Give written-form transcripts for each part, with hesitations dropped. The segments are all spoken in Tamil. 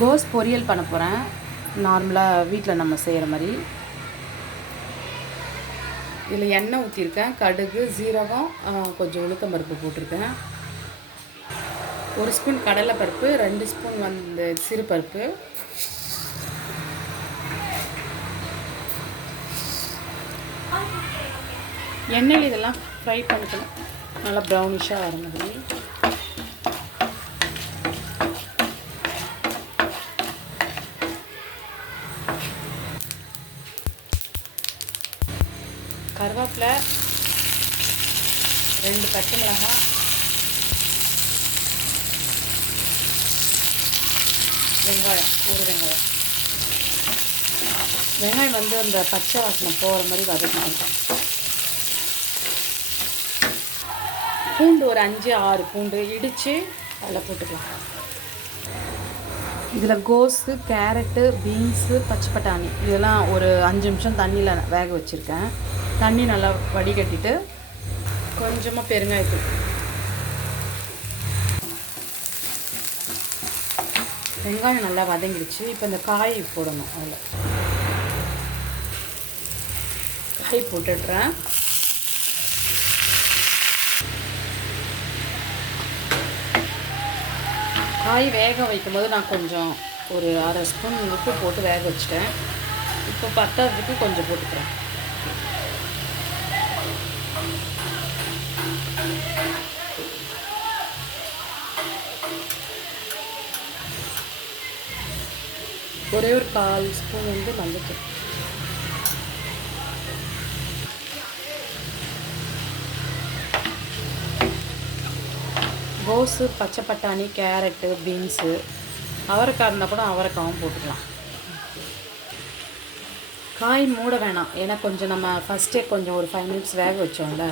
கோஸ் பொரியல் பண்ண போகிறேன். நார்மலாக வீட்டில் நம்ம செய்கிற மாதிரி. இதில் எண்ணெய் ஊற்றிருக்கேன், கடுகு, சீரகம், கொஞ்சம் உளுத்தம்பருப்பு போட்டிருக்கேன், 1 ஸ்பூன் கடலைப்பருப்பு, 2 ஸ்பூன் சிறுபருப்பு, எண்ணெயில் இதெல்லாம் ஃப்ரை பண்ணிக்கணும், நல்லா ப்ரௌனிஷாக வர மாதிரி. கருவேப்பிலை, 2 பச்சை மிளகாய், வெங்காயம், 1 வெங்காயம். வெங்காயம் அந்த பச்சை வாசனை போகிற மாதிரி வதக்கணும். பூண்டு ஒரு 5-6 பூண்டு இடித்து அதில் போட்டுக்கலாம். இதில் கோஸு, கேரட்டு, பீன்ஸு, பச்சை பட்டாணி இதெல்லாம் ஒரு 5 நிமிஷம் தண்ணியில் வேக வச்சுருக்கேன். தண்ணி நல்லா வடிகட்டிட்டு கொஞ்சமாக பெருங்காயத்தூள், வெங்காயம் நல்லா வதங்கிடுச்சு. இப்போ இந்த காய் போடணும். அதில் காய் போட்டுடுறேன். காய் வேக வைக்கும்போது நான் கொஞ்சம் ஒரு 1/2 ஸ்பூன் உப்பு போட்டு வேக வச்சிட்டேன். இப்போ பத்தாததுக்கு கொஞ்சம் போட்டுக்கிறேன். ஒரே ஒரு 1/4 ஸ்பூன் மஞ்சள். கோஸு, பச்சை பட்டாணி, கேரட்டு, பீன்ஸு, அவரைக்காய் இருந்தால் கூட அவரைக்காவும் போட்டுக்கலாம். காய் மூட வேணாம், ஏன்னா கொஞ்சம் நம்ம ஃபஸ்ட்டே கொஞ்சம் ஒரு 5 மினிட்ஸ் வேக வச்சோம்ல,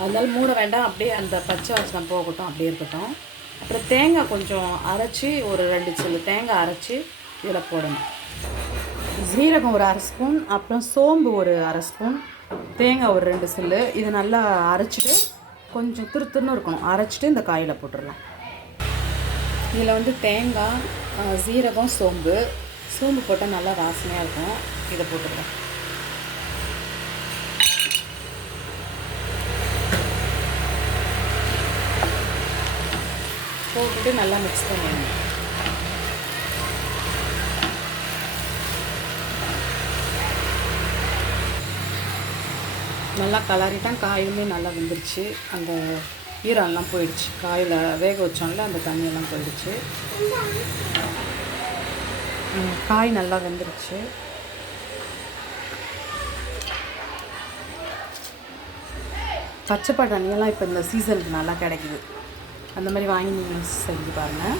அதனால மூட வேண்டாம். அப்படியே அந்த பச்சை வாசனை போகட்டும், அப்படியே இருக்கட்டும். அப்புறம் தேங்காய் கொஞ்சம் அரைச்சி, ஒரு 2 சில்லு தேங்காய் அரைச்சி இதில் போடணும். சீரகம் ஒரு 1/2 ஸ்பூன், அப்புறம் சோம்பு ஒரு 1/2 ஸ்பூன், தேங்காய் ஒரு 2 சில்லு. இது நல்லா அரைச்சிட்டு கொஞ்சம் துருத்துன்னு இருக்கணும், அரைச்சிட்டு இந்த காயில் போட்டுடலாம். இதில் தேங்காய், சீரகம், சோம்பு போட்டால் நல்லா வாசனையாக இருக்கும். இதை போட்டுக்கலாம். போட்டுட்டு நல்லா மிக்ஸ் பண்ணிடணும். நல்லா கலரிட்டான். காயுமே நல்லா வெந்துருச்சு, அந்த ஈரம்லாம் போயிடுச்சு. காயில் வேக வச்சோம்ல, அந்த தண்ணியெல்லாம் போயிடுச்சு. காய் நல்லா வெந்துருச்சு. பச்சை பட்டாணியெல்லாம் இப்போ இந்த சீசனுக்கு நல்லா கிடைக்குது. அந்த மாதிரி வாங்கி நீங்கள் செஞ்சு பாருங்கள்.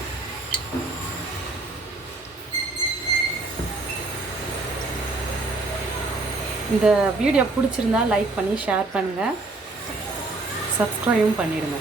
இந்த வீடியோ பிடிச்சிருந்தா லைக் பண்ணி ஷேர் பண்ணுங்கள், சப்ஸ்கிரைபும் பண்ணிடுங்க.